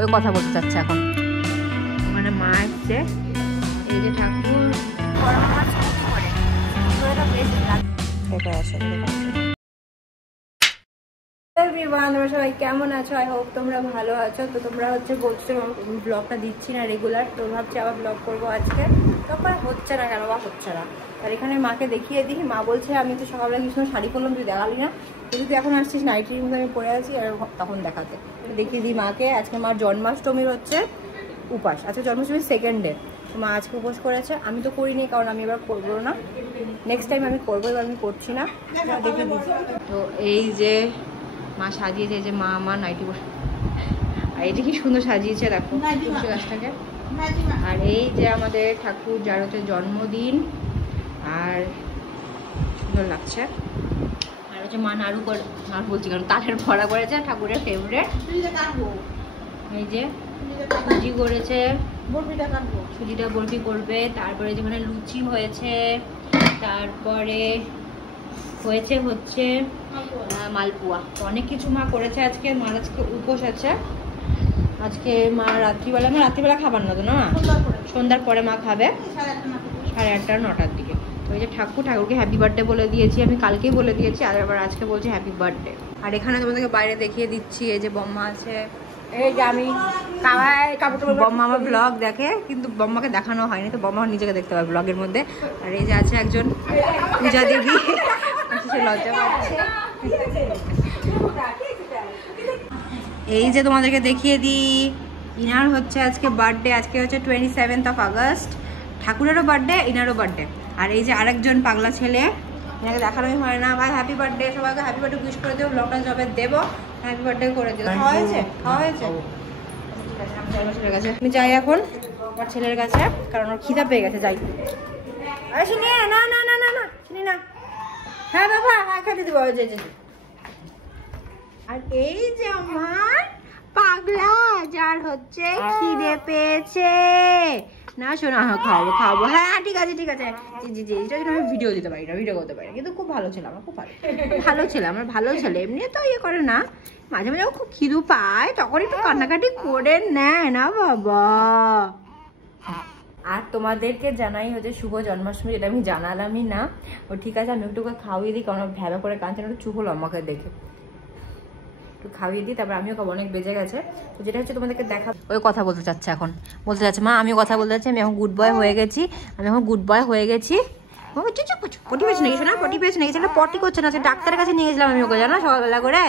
ওই কথা বলতে চাচ্ছে এখন। ওখানে মা এসছে, এই যে ঠাকুর তোমরা সবাই কেমন আছো? আই হোপ তোমরা ভালো আছো। তো তোমরা হচ্ছে বলছো ব্লগটা দিচ্ছি না রেগুলার, তো ভাবছি আবার ব্লগ করবো আজকে। তারপর হচ্ছে না, কেন বা হচ্ছে না। আর এখানে মাকে দেখিয়ে দিই, মা বলছে আমি তো সকালবেলা কিছু শাড়ি পরলাম, তুই দেখালি না, তুই এখন আসছিস নাইটির মধ্যে আমি পরে আছি, আর তখন দেখাতে দেখিয়ে দিই মাকে। আজকে মার জন্মাষ্টমীর হচ্ছে উপাস, আজকে জন্মাষ্টমীর সেকেন্ড ডে। তো মা আজকে উপোস করেছে, আমি তো করিনি কারণ আমি এবার করবো না, নেক্সট টাইম আমি করবো, এবার আমি করছি না। দেখে দিই। তো এই যে মা সাজিয়েছে, এই যে মা আমার নাইটি বসে, আর এটা কি সুন্দর সাজিয়েছে দেখো তুলসী গাছটাকে। আর এই যে আমাদের ঠাকুর, যার হচ্ছে জন্মদিন, আর সুন্দর লাগছে। আর হচ্ছে মা নাড়ু করে, নাড়ু বলছি কারণ তালের ভরা করেছে, ঠাকুরের ফেভারিট। এই যে সুজি করেছে, সুজিটা বরফি করবে। তারপরে যেখানে লুচি হয়েছে, তারপরে হয়েছে হচ্ছে মালপোয়া। অনেক কিছু মা করেছে আজকে। মার আজকে উপোস আছে। আজকে মা রাত্রিবেলা, মা রাত্রিবেলা খাবার না তো না, সন্ধ্যার পরে মা খাবে 8:30 9টার দিকে। তো এই যে ঠাকুরকে হ্যাপি বার্থডে বলে দিয়েছি আমি, কালকেই বলে দিয়েছি, আর আবার আজকে বলছি হ্যাপি বার্থডে। আর এখানে তোমাদেরকে বাইরে দেখিয়ে দিচ্ছি, এই যে বম্মা আছে, এই যে আমি বম্মা আমার ব্লগ দেখে, কিন্তু বম্মাকে দেখানো হয়নি, তো বম্মা নিজেকে দেখতে পাবে ব্লগের মধ্যে। আর এই যে আছে একজন পূজা দেবী, সে লজ্জা পাচ্ছে। এই যে তোমাদেরকে দেখিয়ে দিই, ইনার হচ্ছে আজকে বার্থডে, আজকে হচ্ছে 27 আগস্ট। ঠাকুরেরও বার্থডে, ইনারও বার্থডে। আর এই যে আরেকজন পাগলা ছেলে, এনাকে দেখানোই হয় না। ভাই হ্যাপি বার্থডে, সবাইকে হ্যাপি বার্থডে উইশ করে দেবো, ব্লগটা যবে দেবো হ্যাপি বার্থডে করে দিও। খাওয়া হয়েছে? খাওয়া হয়েছে? ছেলের কাছে আমি যাই এখন, আমার ছেলের কাছে, কারণ ওর খিদা পেয়ে গেছে। যাই। আরে শুনি না না না না না শুনি না। হ্যাঁ বাবা, হ্যাঁ খেতে দেবো। আর এই যে আমার পাগলা, যার হচ্ছে খিদে পেয়েছে না, শোনা খাওয়াবো খাওয়াবো। হ্যাঁ ঠিক আছে ঠিক আছে, জি জি জি, এটা আমি ভিডিও দিতে পারি না, ভিডিও করতে পারি না, কিন্তু খুব ভালো ছিল আমার, খুব ভালো ছিল আমার, ভালো ছেলে। এমনি তো ইয়ে করে না, মাঝে মাঝে খুব খিদু পায়, তখন একটু কান্নাকাটি করে নেয় না বাবা। আর তোমাদেরকে জানাই হচ্ছে শুভ জন্মাষ্টমী, যেটা আমি জানালামই না। ও ঠিক আছে, আমি একটু খাওয়িয়ে দিই, কারণ ভ্যাবা করে কাঁদছে, একটু চুপ হলো আমাকে দেখে, একটু খাওয়িয়ে দিই, তারপর আমিও খাবো, অনেক বেজে গেছে। তো যেটা হচ্ছে তোমাদেরকে দেখা, ওই কথা বলতে চাচ্ছে এখন, বলতে চাচ্ছে মা আমিও কথা বলতে চাচ্ছি, আমি এখন গুড বয় হয়ে গেছি, আমি এখন গুড বয় হয়ে গেছি। পটি পেয়েছে নাকি না, পটি পেয়েছে নাকি, সেটা পটি করছে না, সে ডাক্তারের কাছে নিয়ে গেছিলাম আমি ওকে, জানো সকালবেলা করে,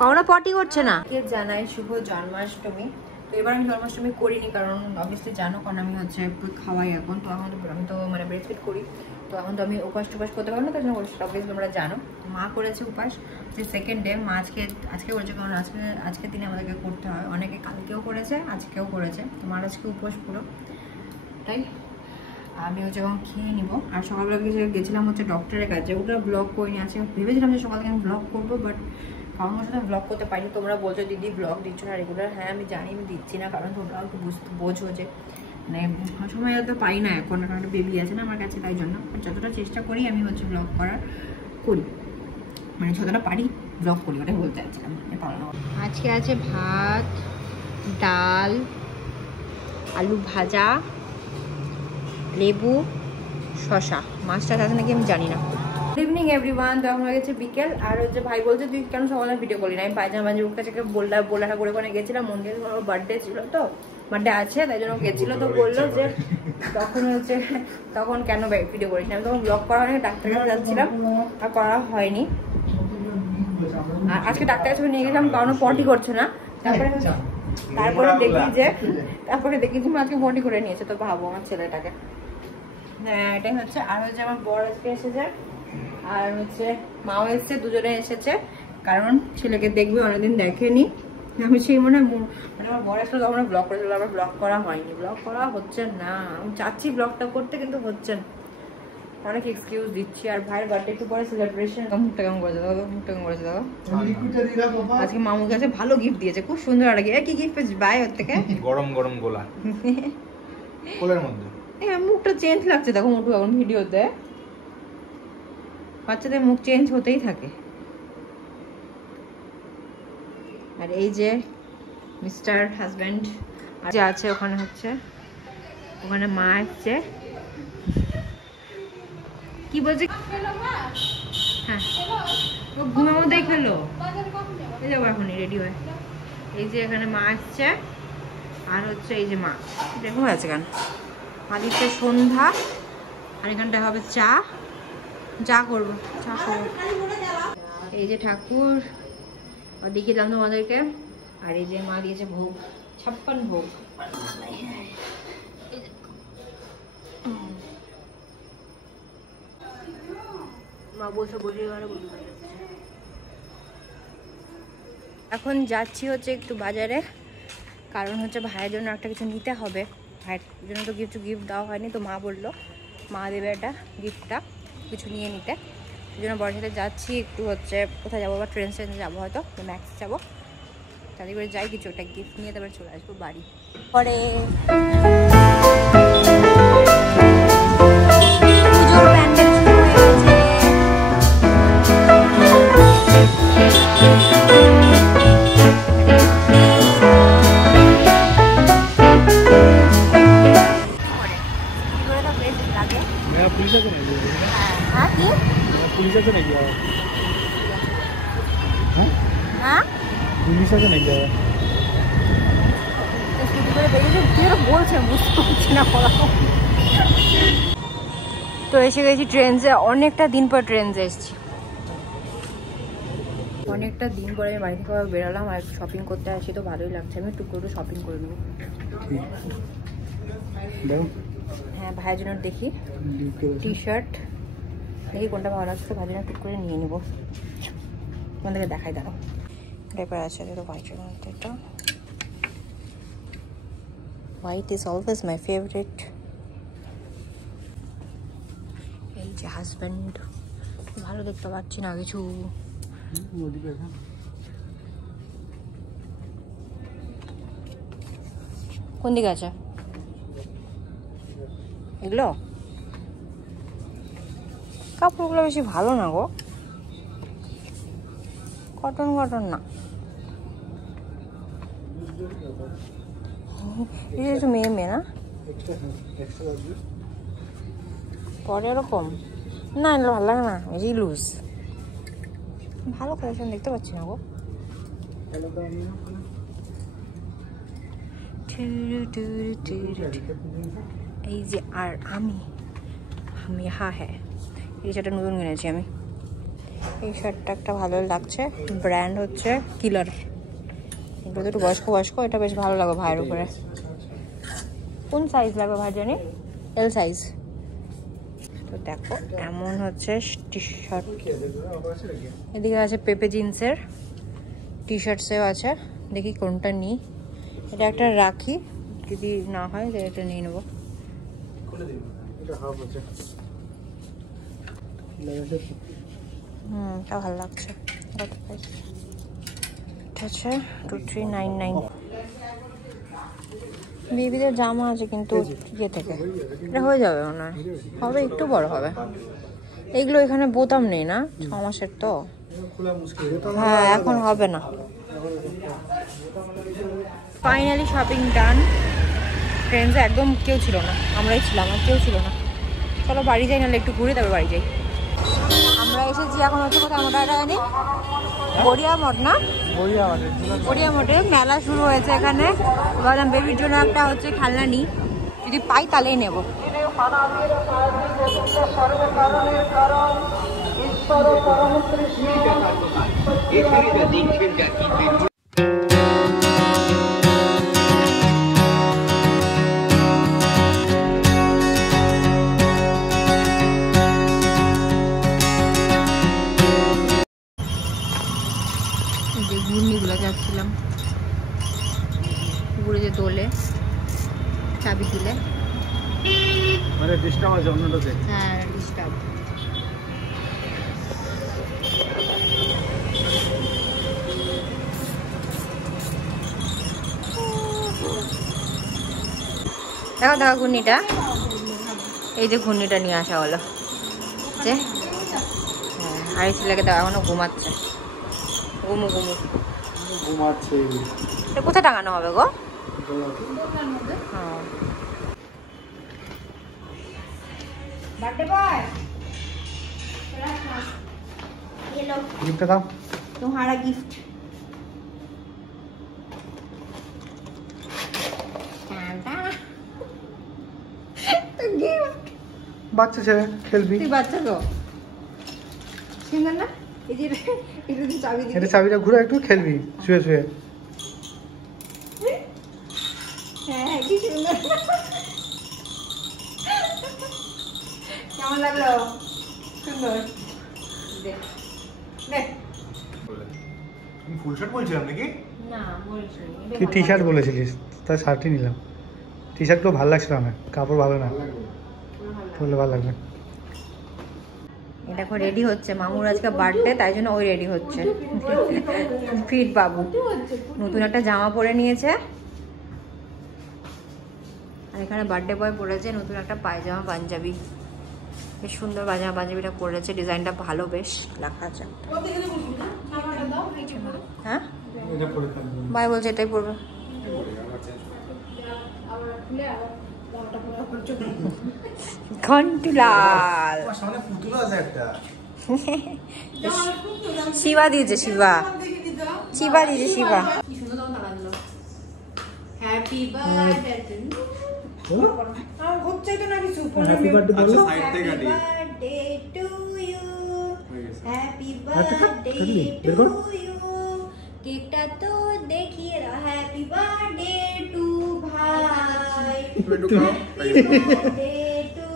কখনো পটি করছে না। কে জানাই শুভ জন্মাষ্টমী। তো এবার আমি জন্মাষ্টমী করিনি, কারণ অবভিয়াসলি জানো, কারণ আমি হচ্ছে খাওয়াই এখন, তো এখন আমি তো মানে ব্রেস্টফিড করি, তো এখন তো আমি উপাস টুপাস করতে পারবো না, তার জন্য অবভিয়াসলি তোমরা জানো। মা করেছে উপাস, যে সেকেন্ড ডে মা আজকে করেছে, কারণ আজকে দিনে আমাদেরকে করতে হয়। অনেকে কালকেও করেছে, আজকেও করেছে, তো মার আজকে উপোস পুরো, তাই আমি হচ্ছে এখন খেয়ে নিবো। আর সকালবেলা গেছিলাম হচ্ছে ডক্টরের কাছে, ওটা ব্লগ করিনি। আজকে ভেবেছিলাম যে সকাল থেকে আমি ব্লগ করবো, বাট কারণ সাথে ব্লগ করতে পারিনি। তোমরা বলছো দিদি ব্লগ দিচ্ছ না রেগুলার, হ্যাঁ আমি জানি আমি দিচ্ছি না, কারণ তোমরাও একটু বোঝো যে মানে সময় তো পাই না এখন, কারণ একটা বেবি আছে না আমার কাছে, তাই জন্য যতটা চেষ্টা করি আমি হচ্ছে ব্লগ করি, মানে যতটা পারি ব্লগ করি, ওটাই বলতে চাচ্ছিলাম। আজকে আছে ভাত, ডাল, আলু ভাজা, লেবু, শশা, মাছটা আছে নাকি আমি জানি না। Good evening everyone. তো এখন হয়ে গেছে বিকেল, আর হচ্ছে ভাই বলছে তুই কেন সকালে ভিডিও করলি না। আমি পায়জামা ওর কাছে বোলাটা করে ওখানে গেছিলাম মন্দিরে, ওর বার্থডে ছিল, তো বার্থডে আছে তাই জন্য গেছিলো, তো বললো যে তখন কেন ভিডিও করিস না। আমি তখন ব্লগ করা হয়নি, ডাক্তারের কাছে যাচ্ছিলাম, আর করা হয়নি। আর আজকে ডাক্তারের কাছে নিয়ে গেলাম, কারণ পটি করছে না। তারপরে দেখি যে আজকে পটি করে নিয়েছে, তো ভাবো আমার ছেলেটাকে। হ্যাঁ এটাই হচ্ছে। আর হচ্ছে আমার বর আজকে এসেছে, আর হচ্ছে মাও এসেছে, দুজনে এসেছে, কারণ ছেলেকে দেখবে, অনেকদিন দেখেনি। আমি সেই মানে আমার বর আসলে তখন ব্লগ করেছিল, আমার ব্লগ করা হয়নি, ব্লগ করা হচ্ছে না। আমি চাচ্ছি ব্লগটা করতে, কিন্তু হচ্ছে না, অনেক এক্সকিউজ দিচ্ছি। আর ভাইয়ের বার্থডে একটু পরে সেলিব্রেশন। মুখটা কেমন করেছে দাদা, মুখটা কেমন করেছে দাদা। আজকে মামুর কাছে ভালো গিফট দিয়েছে, খুব সুন্দর। আর কি গিফট পেয়েছি ভাই ওর থেকে? গরম গরম গোলা কোলের মধ্যে। মুখটা চেঞ্জ লাগছে দেখো মোটু এখন ভিডিওতে, বাচ্চাদের মুখ চেঞ্জ হতেই থাকে। আর এই যে মিস্টার হাজব্যান্ড যে আছে ওখানে হচ্ছে, ওখানে মা আসছে। কি বলছে? হ্যাঁ ও ঘুমাবো দেখলো, এই যাবো এখনই রেডি হয়ে। এই যে এখানে মা আসছে আর হচ্ছে এই যে মা দেখুন আছে কেন মা দিচ্ছে সন্ধ্যা, আর এখানটা হবে চা, চা করবো, চা করবো। এই যে ঠাকুর দেখিয়ে দিলাম তোমাদেরকে, আর এই যে মা দিয়েছে ভোগ, 56 ভোগ। মা বসে বসে এখন যাচ্ছি হচ্ছে একটু বাজারে, কারণ হচ্ছে ভাইয়ের জন্য একটা কিছু নিতে হবে। ভাইয়ের জন্য তো কিছু গিফট দেওয়া হয়নি, তো মা বললো মা দেবে একটা গিফটটা কিছু নিয়ে নিতে। সেই জন্য বড় সাথে যাচ্ছি একটু হচ্ছে কোথায় যাবো, বা ট্রেন স্টেশনে যাবো, হয়তো ম্যাক্স যাবো, তাদের করে যাই কিছু একটা গিফট নিয়ে তারপরে চলে আসবো বাড়ি। পরে পুজোর প্যান্ডেল শুরু হয়ে গেছে। তো এসে গেছি ট্রেনসে, অনেকটা দিন পর ট্রেনসে এসেছি, অনেকটা দিন পরে আমি বাড়ি থেকে বেরোলাম আর শপিং করতে আসি, তো ভালোই লাগছে। আমি টুকরো একটু শপিং করে নেবো। হ্যাঁ ভাইয়ের জন্য দেখি টি শার্ট, দেখি কোনটা ভালো লাগছে, ভাইয়ের জন্য টুক করে নিয়ে নেবো। তোমাদেরকে দেখাই দাঁড়াও, ব্যাপার আছে তো হোয়াইটের মধ্যে। এটা white is always my favourite. এই যে হাজব্যান্ড, ভালো দেখতে পাচ্ছি না কিছু। কোন দিকে আছে এগুলো? কাপড়গুলো বেশি ভালো না গো, কটন কটন না, একটু মেয়ে মেয়ে না পরে ওরকম না, এগুলো ভালো লাগে না, বেশি লুজ। ভালো কালেকশন দেখতে পাচ্ছি না গো। এই যে আর আমি হ্যাঁ এই শার্টটা নতুন কিনেছি আমি। এই শার্টটা একটা ভালো লাগছে, ব্র্যান্ড হচ্ছে কিলার। এগুলো তো একটু বয়স্ক বয়স্ক, এটা বেশ ভালো লাগবে ভাইয়ের উপরে। কোন সাইজ লাগবে ভাই জানি? L size. তো দেখো এমন হচ্ছে টি শার্ট, এদিকে আছে পেপে জিন্সের টি শার্টসেও আছে, দেখি কোনটা নিই। এটা একটা রাখি, যদি না হয় এটা নিয়ে নেবো। এটা ভালো লাগছে। কত প্রাইস? এটা হচ্ছে 2399। বেবিদের জামা আছে কিন্তু ইয়ে থেকে, এটা হয়ে যাবে মনে হয়, হবে একটু বড় হবে। এইগুলো এখানে বোতাম নেই না, 6 মাসের তো। হ্যাঁ এখন হবে না। ফাইনালি শপিং ডান। ট্রেনসে একদম কেউ ছিল না, আমরাই ছিলাম, আর কেউ ছিল না। চলো বাড়ি যাই, নাহলে একটু ঘুরে তারপর বাড়ি যাই। আমরা এসেছি এখন হচ্ছে কোথায়, আমরা এটা জানি গড়িয়া মঠ না, গড়িয়া মঠে মেলা শুরু হয়েছে এখানে। ভাবলাম বেবির জন্য একটা হচ্ছে খেলনা নিই, যদি পাই তাহলেই নেব। যে ঘূর্ণিগুলো যাচ্ছিলাম পুকুরে, যে দোলে চাবি দিলে মানে ডিস্টার্ব আছে অন্যটাতে। হ্যাঁ ডিস্টার্ব। দেখো দেখো ঘূর্ণিটা, এই যে ঘূর্ণিটা নিয়ে আসা হলো যে, হ্যাঁ আর এই ছেলেকে দেখো এখনো ঘুমাচ্ছে, ঘুমু ঘুমু। ঘুমাচ্ছে। এটা কোথায় টাঙানো হবে গো? বার্থডে বয়, ये लो गिफ्ट दाओ, तुम्हारा गिफ्ट। বাচ্চা ছেলে খেলবি। তুই বাচ্চা তো সুন্দর না? এই যে এটা তুই চাবি দিবি, এটা চাবিটা ঘুরে একটু খেলবি শুয়ে শুয়ে। হ্যাঁ কি সুন্দর, কেমন লাগলো? সুন্দর। দেখ দেখ, আমি ফুল শার্ট বলছিলাম নাকি? না বলিসনি, তুই টি শার্ট বলেছিলিস, তাই শার্টই নিলাম। টি শার্টগুলো ভালো লাগছিল না, কাপড় ভালো না, পরলে ভালো লাগবে। এটা এখন রেডি হচ্ছে, মামুর আজকে বার্থডে তাই জন্য ওই রেডি হচ্ছে। ফিট বাবু নতুন একটা জামা পরে নিয়েছে, আর এখানে বার্থডে বয় পরেছে নতুন একটা পায়জামা পাঞ্জাবি, বেশ সুন্দর পায়জামা পাঞ্জাবিটা পরেছে, ডিজাইনটা ভালো, বেশ দেখাচ্ছে। হ্যাঁ ভাই বলছে এটাই পরবে। ঘন্টুলাল শিবা দিয়েছে, শিবা শিবা দিয়েছে, Shiba. Happy birthday to you, happy birthday to you. কেকটা তো দেখিয়ে দাও, হ্যাপি বার্থডে টু ভাই, হ্যাপি বার্থডে টু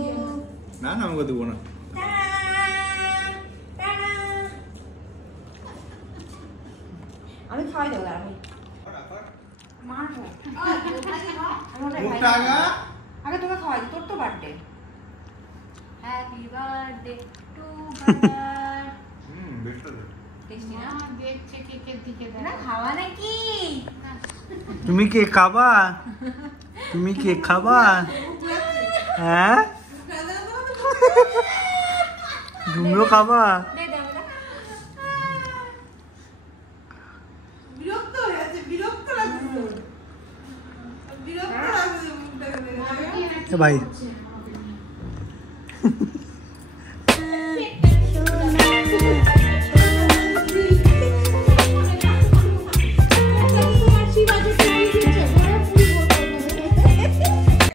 ইউ। না না আমাকে দেবো না। আমি খাওয়াই দেবো, আমি আগে তোকে খাওয়াই, তোর তো বার্থডে। হ্যাপি বার্থডে টু ভাই। টেস্টি না? দেখছে কেকের দিকে, না খাওয়া নাকি? তুমি কেক খাবা? তুমি কেক খাবা? হ্যাঁ তুমিও খাবা? বিরক্ত হয়ে যাচ্ছে, বিরক্ত লাগছে, বিরক্ত লাগছে। ভাই